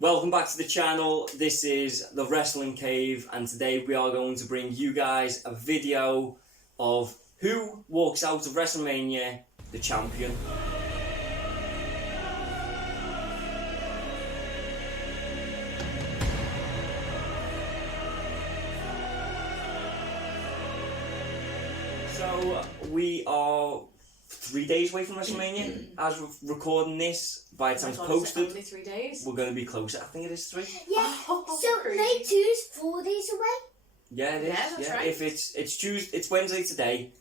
Welcome back to the channel. This is the Wrestling Cave, and today we are going to bring you guys a video of who walks out of WrestleMania the champion. So we are 3 days away from WrestleMania. As we're recording this, by the time it's posted, only 3 days. we're going to be closer. I think it is 3. Yeah. Oh, So crazy. night 2 is 4 days away. Yeah, it is. Yeah, that's right. If it's Tuesday, it's Wednesday today.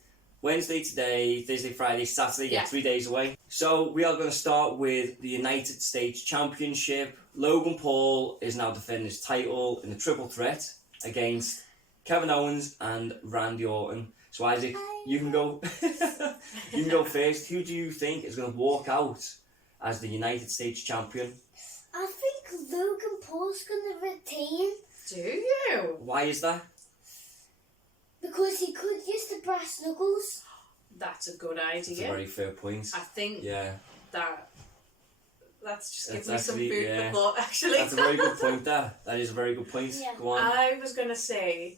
Wednesday today, Thursday, Friday, Saturday. Yeah, Yeah. 3 days away. So we are going to start with the United States Championship. Logan Paul is now defending his title in a triple threat against Kevin Owens and Randy Orton. So Isaac, you can go. You can go first. Who do you think is going to walk out as the United States champion? I think Logan Paul's gonna retain Do you? Why is that? because he could use the brass knuckles. That's a good That's idea. a very fair point. I think Yeah, that's just That's gives me some actually- food yeah. for thought, actually. that's a very good point. That is a very good point. Yeah. Go on. I was going to say,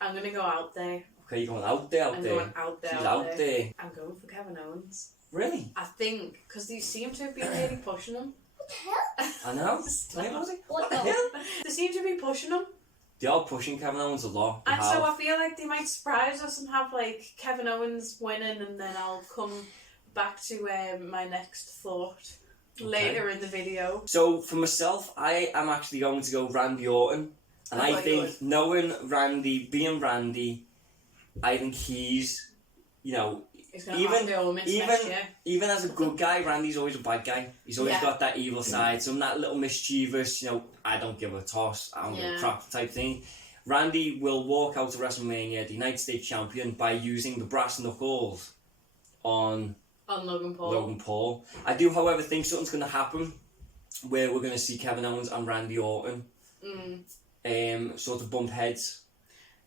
I'm going to go out there. Okay, you're going out there. I'm going out there. She's out there. I'm going for Kevin Owens. Really? I think, because they seem to be really pushing him. What the hell? I know. Tell me about it. What the the- hell? They seem to be pushing him. They are pushing Kevin Owens a lot. They And so have. I feel like they might surprise us and have like Kevin Owens winning, and then I'll come back to my next thought later in the video. So for myself, I am actually going to go Randy Orton, and I Oh, think good. knowing Randy, being Randy, I think he's, you know, He's gonna Even- have the Owens even- next year. even as a good guy, Randy's always a bad guy. He's always Yeah. got that evil side, some that little mischievous, you know, I don't give a toss, I don't give a Yeah. crap type thing. Randy will walk out of WrestleMania the United States champion by using the brass knuckles on On Logan Paul. Logan Paul. I do, however, think something's going to happen where we're going to see Kevin Owens and Randy Orton sort of bump heads.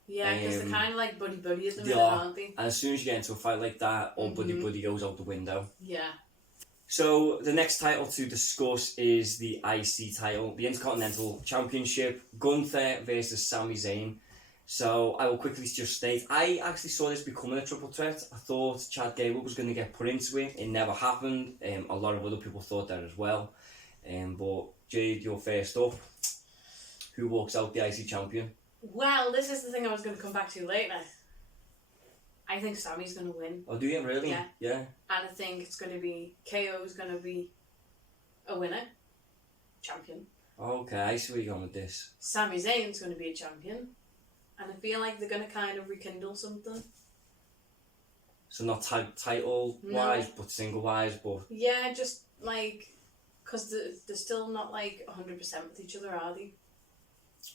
Yeah, because they're Um, kind of like buddy at the they minute, are. aren't they? And as soon as you get into a fight like that, all Mhm. buddy goes out the window. Yeah. So the next title to discuss is the IC title, the Intercontinental Championship, Gunther versus Sami Zayn. So I will quickly just state, I actually saw this becoming a triple threat. I thought Chad Gable was going to get put into it. It never happened. A lot of other people thought that as well. But Jade, you're first up. Who walks out the IC champion? Well, this is the thing I was going to come back to later. I think Sammy's going to win. Oh, do you really? Yeah. Yeah. And I think it's going to be KO's going to be a winner. Champion. Okay, I see where you're going with this. Sami Zayn's going to be a champion. And I feel like they're going to kind of rekindle something. So not title-wise, but single-wise, but... Yeah, just like, because they're still not like 100% with each other, are they?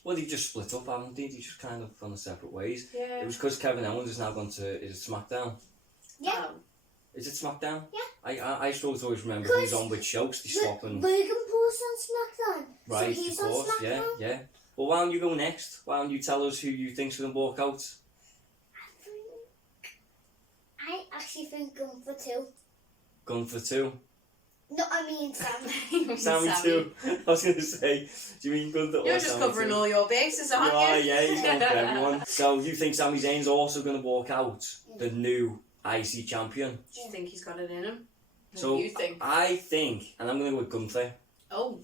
Well, they just split up, haven't they? They just kind of gone separate ways. Yeah. It was because Kevin Owens is now gone to... Is it SmackDown? Yeah. Is it SmackDown? Yeah. I struggle to always remember who's on which shows. They swap and... Logan Paul's on SmackDown. Right, so he's of course, on SmackDown. yeah. Well, why don't you go next? Why don't you tell us who you think's going to walk out? I actually think going for 2. Gun for 2. No, I mean Sam. Sammy 2. I was going to say, do you mean Gunther or You're just Sammy covering 2? all your bases, aren't Yeah, you? yeah, he's going for everyone. So you think Sami Zayn's also going to walk out the new IC champion? Do you think he's got it in him? What So do you think? I think, and I'm going to go with Gunther. Oh,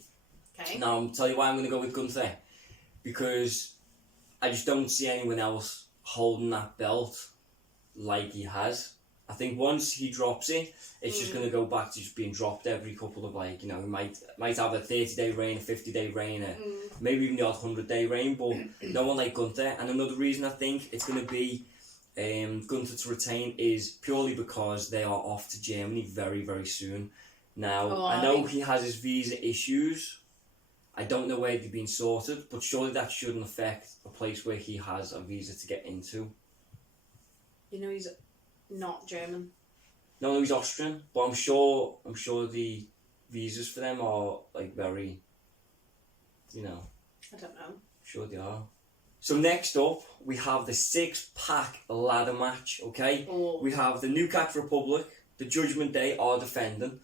okay. Now, I'll tell you why I'm going to go with Gunther. Because I just don't see anyone else holding that belt like he has. I think once he drops it, it's just going to go back to just being dropped every couple of, like, you know, he might have a 30-day reign, a 50-day reign, maybe even the odd 100-day reign, but no one like Gunther. And another reason I think it's going to be Gunther to retain is purely because they are off to Germany very, very soon. Now, Oh, I know he has his visa issues. I don't know where they've been sorted, but surely that shouldn't affect a place where he has a visa to get into. You know he's not German. No, he's Austrian, but I'm sure the visas for them are like very, you know, I don't know. sure they are. So next up, we have the 6-pack ladder match, okay? Oh. We have the New Cat Republic, the Judgment Day are defending.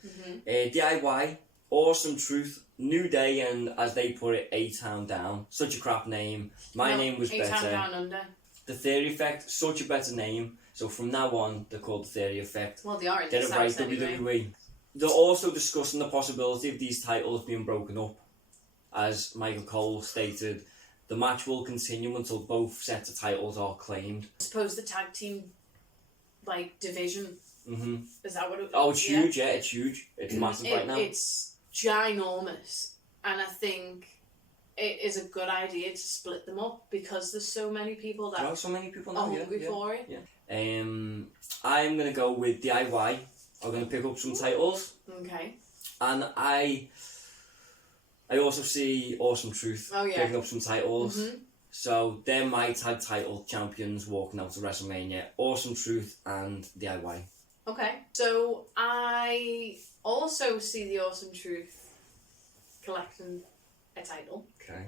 DIY Awesome Truth, New Day, and as they put it, A-Town Down. Such a crap name. My name was A-Town better. Down Under. The Theory Effect, such a better name. So from now on, they're called the Theory Effect. Well, they are in Get this it right, house anyway. WWE. They're also discussing the possibility of these titles being broken up. As Michael Cole stated, the match will continue until both sets of titles are claimed. I suppose the tag team, division, is that what it Oh, it's huge, yeah, it's huge. It's massive right now. It's ginormous, and I think it is a good idea to split them up because there's so many people that so many people now, are hungry for it. Yeah. I'm going to go with DIY. I'm going to pick up some titles. Okay. And I also see Awesome Truth picking up some titles. Mm-hmm. So they're my tag title champions walking out to WrestleMania. Awesome Truth and DIY. Okay. So I also see the Awesome Truth collecting a title. Okay.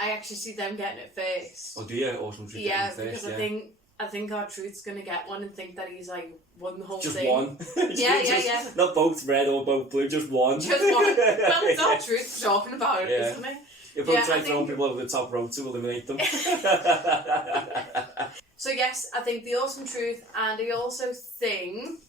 I actually see them getting it first. Oh, do you? Awesome Truth Yeah, getting it first, because I think our Truth's gonna get one and think that he's won the whole just thing. one. Yeah. Not both red or both blue, just one. Just one. Well, it's our Truth talking about it, Yeah. isn't it? You're probably Yeah, trying I to throw think- people over the top rope to eliminate them. So yes, I think the Awesome Truth, and I also think.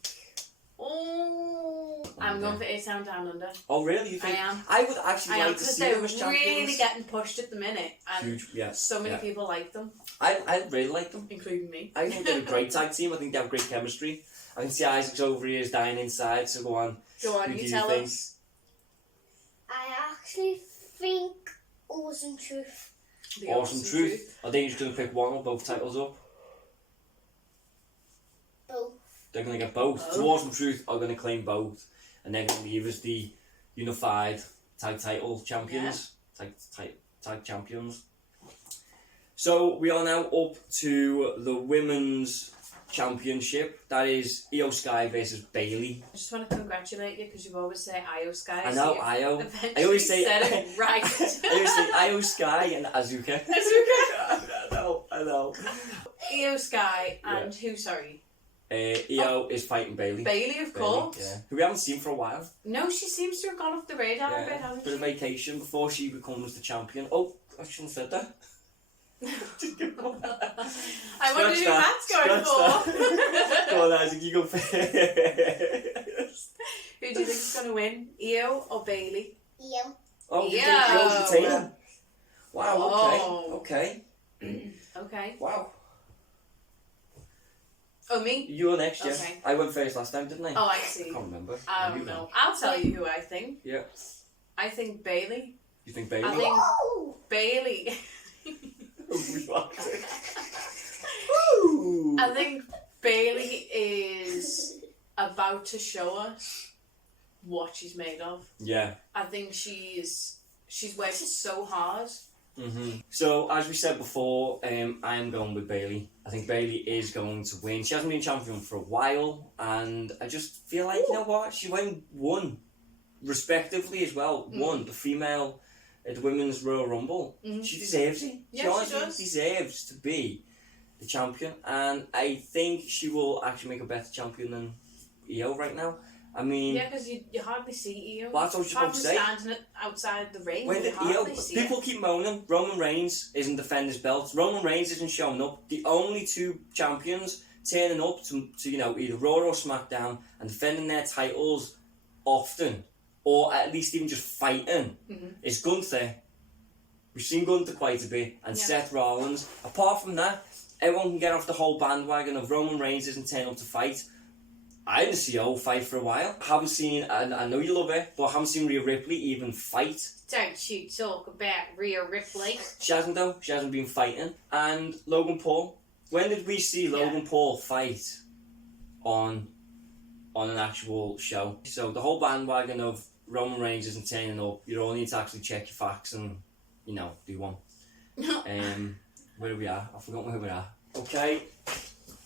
I'm going for A-Town Down Under. Oh, really? You think? I am. I would actually like to because see they're them as champions. really getting pushed at the minute, and Huge, yeah. so many Yeah. people like them, I really like them. including me. I think they're a great tag team. I think they have great chemistry. I can see Isaac's over here is dying inside, so go on. Go on, Who do you you tell think? us. I actually think Awesome Truth. The Awesome Truth. Are they just going to pick one or both titles up? Both. They're going to get both. So Both. Awesome Truth are going to claim both. And they're going to leave as the unified tag title champions. Tag champions. So we are now up to the women's championship. That is Io Sky versus Bailey. I just want to congratulate you because you always say Io Sky. I so know, you Io. eventually I always say said it right. I always say Io Sky and Azuka. Azuka. I know. Io Sky and who? Sorry, Io is fighting Bailey. Bailey, of course. Yeah. Who we haven't seen for a while. No, she seems to have gone off the radar a bit, hasn't Bit of she? vacation before she becomes the champion. Oh, I shouldn't have said that. I wonder who that's going for. Go on, Isaac, you go first. Who do you think's going to win, Io or Bailey? Io. Oh, you think Io. Io's retaining? Wow, Oh. okay. Okay. Wow. Oh, me? You were next, yeah. Okay. I went first last time, didn't I? Oh, I I see. can't remember. I You don't go. know. I'll tell you who I think. Yeah. I think Bailey. You think Bailey? I think Oh! Bailey. Ooh. I think Bailey is about to show us what she's made of. Yeah. I think she's worked so hard. So, as we said before, I am going with Bailey. I think Bailey is going to win. She hasn't been champion for a while, and I just feel like, you know what, she won, respectively as well. Won the female, the women's Royal Rumble. She deserves it. Yeah, she honestly she does. deserves to be the champion, and I think she will actually make a better champion than Io right now. I mean, Yeah, because you hardly see Io. well, that's what I was Apart about to from say. standing outside the ring, When you did hardly see people it. keep moaning Roman Reigns isn't defending his belt. Roman Reigns isn't showing up. The only two champions turning up to either Raw or SmackDown and defending their titles often, or at least even just fighting, is Gunther. We've seen Gunther quite a bit, and Yeah. Seth Rollins. Apart from that, everyone can get off the whole bandwagon of Roman Reigns isn't turning up to fight. I didn't see Io fight for a while. Haven't seen, and I know you love it, but I haven't seen Rhea Ripley even fight. Don't you talk about Rhea Ripley. She hasn't though. She hasn't been fighting. And Logan Paul. When did we see Logan Paul fight on an actual show? So the whole bandwagon of Roman Reigns isn't turning up. You all need to actually check your facts and do one. Where are we at? I've forgotten where we're at. Okay.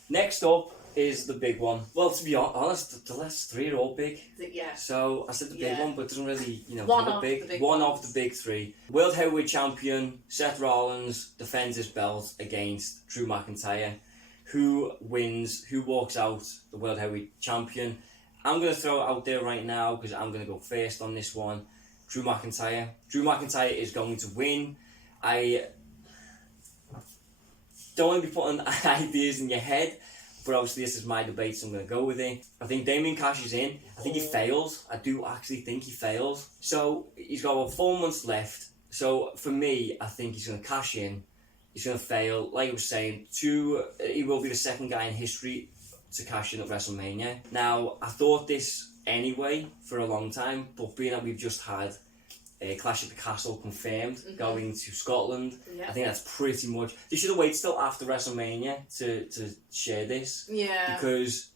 Next up is the big one. Well, to be honest, the last three are all big. Yeah. So I said the big one, but it doesn't really, One not of big. the big One ones. of the big three. World Heavyweight Champion Seth Rollins defends his belt against Drew McIntyre. Who wins? Who walks out the World Heavyweight Champion? I'm going to throw it out there right now because I'm going to go first on this one. Drew McIntyre. Drew McIntyre is going to win. I don't want to be putting ideas in your head, but obviously this is my debate, so I'm going to go with it. I think Damien cashes in. I think he fails. I do actually think he fails. So he's got about 4 months left. So for me, I think he's going to cash in. He's going to fail. Like I was saying, he will be the second guy in history to cash in at WrestleMania. Now, I thought this anyway for a long time, but being that we've just had Clash at the Castle confirmed, going to Scotland, I think that's pretty much... They should have waited till after WrestleMania to share this. Yeah. Because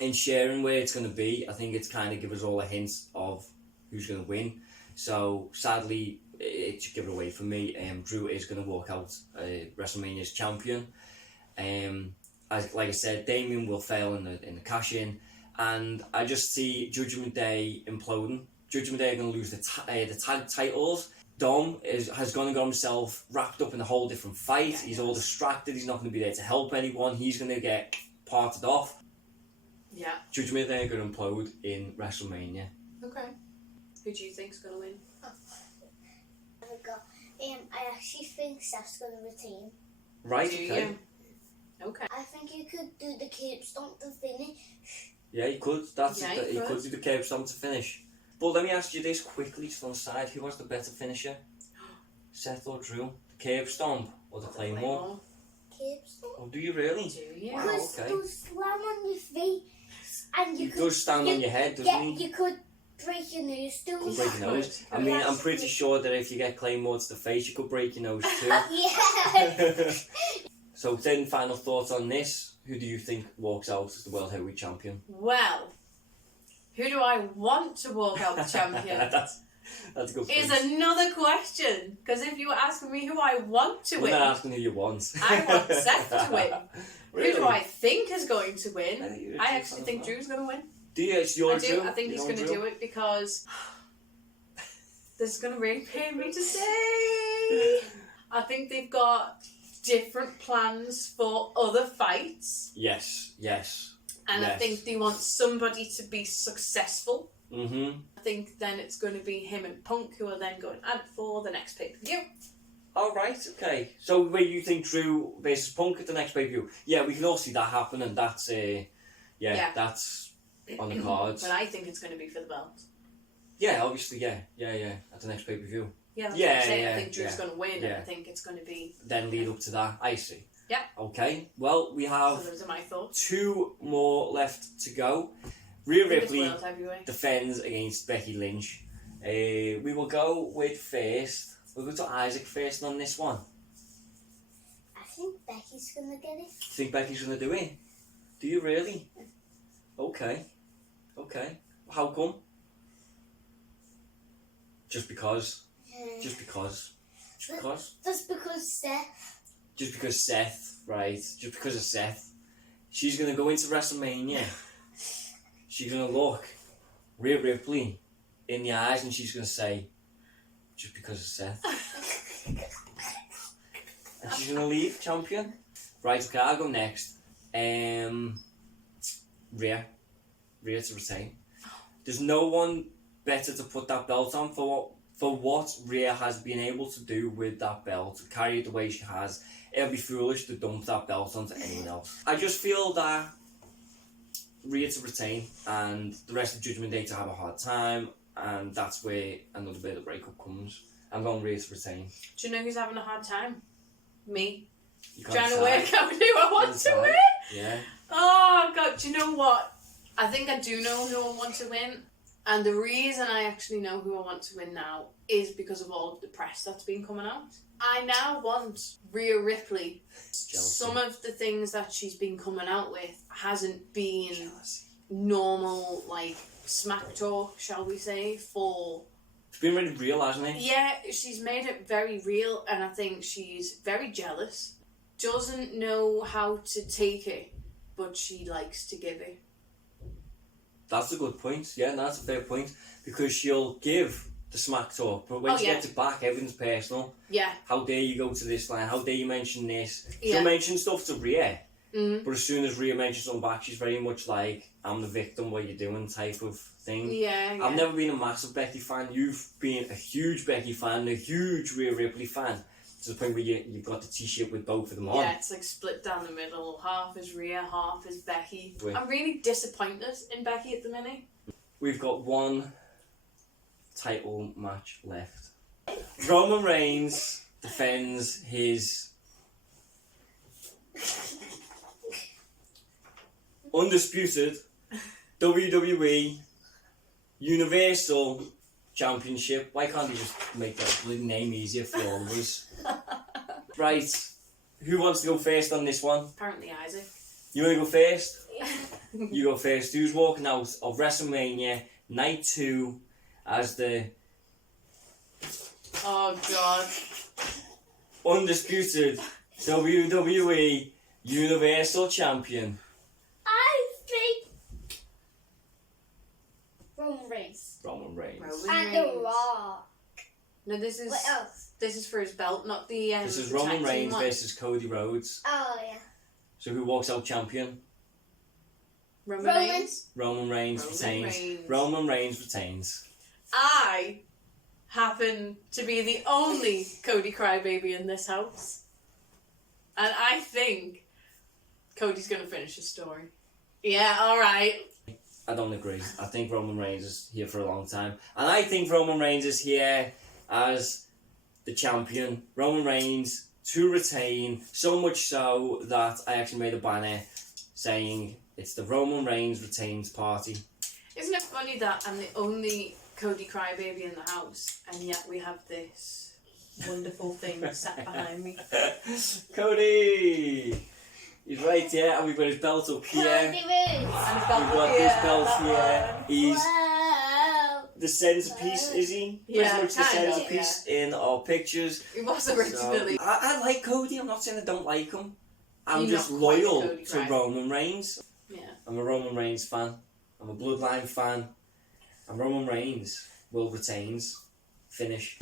in sharing where it's going to be, I think it's kind of give us all a hint of who's going to win. So, sadly, it should give it away for me. Drew is going to walk out WrestleMania's champion. Like I said, Damien will fail in the cash-in, and I just see Judgment Day imploding. Judgment Day are going to lose the tag titles. Dom has gone and got himself wrapped up in a whole different fight. Yeah, he's all distracted. He's not going to be there to help anyone. He's going to get parted off. Yeah. Judgment Day are going to implode in WrestleMania. Okay. Who do you think's going to win? I actually think Seth's going to retain. Right, Do okay. you? Okay. I think you could do the curb stomp to finish. Yeah, he could. He could do the curb stomp to finish. But let me ask you this quickly, just on the side. Who was the better finisher? Seth or Drew? The curb stomp or the Claymore? Curb stomp. Oh, do you really? Do you? Wow, Because okay. you'll slam on your feet and you He could... does stand on your head, doesn't he? You could break your nose too. Could break your nose. I mean, I'm pretty sure that if you get Claymore to the face, you could break your nose too. Yeah. So then, final thoughts on this. Who do you think walks out as the World Heavyweight Champion? Well, who do I want to walk out the champion? That's a good point. Is another question. Because if you were asking me who I want to We're win, not asking who you want. I want Seth to win. Really? Who do I think is going to win? I think you're a I Drew actually fan think as well. Drew's going to win. Do you? It's your I do. Drew? I think he's Your going to Drew? do it because this is going to really pain me to say. I think they've got different plans for other fights. Yes. And Yes. I think they want somebody to be successful. Mm-hmm. I think then it's going to be him and Punk who are then going at for the next pay-per-view. All right, okay. So where you think Drew versus Punk at the next pay-per-view? Yeah, we can all see that happen, and that's that's on the cards. But I think it's going to be for the belt. Yeah, obviously, yeah, at the next pay-per-view. Yeah, that's Yeah, what I'm saying. yeah, I think Drew's going to win, and yeah. I think it's going to be... Then lead up to that, I see. Yeah. Okay, well, we So have those are my thoughts. 2 more left to go. Rhea I think it's Ripley World Heavyweight. defends against Becky Lynch. We will go with first. We'll go to Isaac first on this one. I think Becky's going to get it. Think Becky's going to do it? Do you really? Okay. How come? Just because. Just because. Just because Seth. Just because Seth, right? Just because of Seth. She's going to go into WrestleMania. She's going to look Rhea Ripley in the eyes and she's going to say, just because of Seth. And she's going to leave champion. Right, okay, I'll go next. Rhea to retain. There's no one better to put that belt on for what Rhea has been able to do with that belt, carry it the way she has. It'll be foolish to dump that belt onto anyone else. I just feel that Rhea to retain and the rest of Judgment Day to have a hard time, and that's where another bit of the breakup comes. I'm going Rhea to retain. Do you know who's having a hard time? Me. You can't Trying to decide. work out who I want to Decide. win. Yeah. Oh, God. Do you know what? I think I do know who I want to win. And the reason I actually know who I want to win now is because of all of the press that's been coming out. I now want Rhea Ripley. Jealousy. Some of the things that she's been coming out with hasn't been Jealousy. normal, like, smack talk, shall we say, for... It's been really real, hasn't it? Yeah, she's made it very real, and I think she's very jealous. Doesn't know how to take it, but she likes to give it. That's a good point. Yeah, that's a fair point. Because she'll give the smack talk, but when she gets it back, everything's personal. Yeah. How dare you go to this line? How dare you mention this? Yeah. She'll mention stuff to Rhea, Mm. But as soon as Rhea mentions something back, she's very much like, I'm the victim, what you doing type of thing. Yeah. I've never been a massive Becky fan. You've been a huge Becky fan and a huge Rhea Ripley fan. To the point where you've got the t-shirt with both of them on. Yeah, it's like split down the middle. Half is Rhea, half is Becky. Wait. I'm really disappointed in Becky at the minute. We've got one title match left. Roman Reigns defends his undisputed WWE Universal Championship. Why can't he just make that bloody name easier for all of us? Right, who wants to go first on this one? Apparently Isaac. You want to go first? You go first. Who's walking out of WrestleMania Night 2 as the Oh God. undisputed WWE Universal Champion? I think Roman Reigns. Roman Reigns. Roman And Reigns. The Rock. No, this is What else? this is for his belt, not the. This is the Roman tag team Reigns one. versus Cody Rhodes. Oh, yeah. So who walks out champion? Roman Roman. Reigns. Roman Reigns Roman retains. Reigns. Roman Reigns retains. I happen to be the only Cody crybaby in this house, and I think Cody's gonna finish his story. Yeah, all right. I don't agree. I think Roman Reigns is here for a long time. And I think Roman Reigns is here as the champion. Roman Reigns to retain, so much so that I actually made a banner saying it's the Roman Reigns retains party. Isn't it funny that I'm the only Cody crybaby in the house, and yet we have this wonderful thing sat behind me? Cody! He's right here, and we've got his belt up here. Cody And Rhodes. his We've belt got here, this belt that here. one. He's Wow. the centerpiece, is he? Yeah, Pretty much the kind of, centerpiece in our pictures. He was So, originally. I like Cody. I'm not saying I don't like him. I'm You're just not quite a loyal Cody to guy. Roman Reigns. Yeah. I'm a Roman Reigns fan. I'm a Bloodline fan. And Roman Reigns will retains. Finish.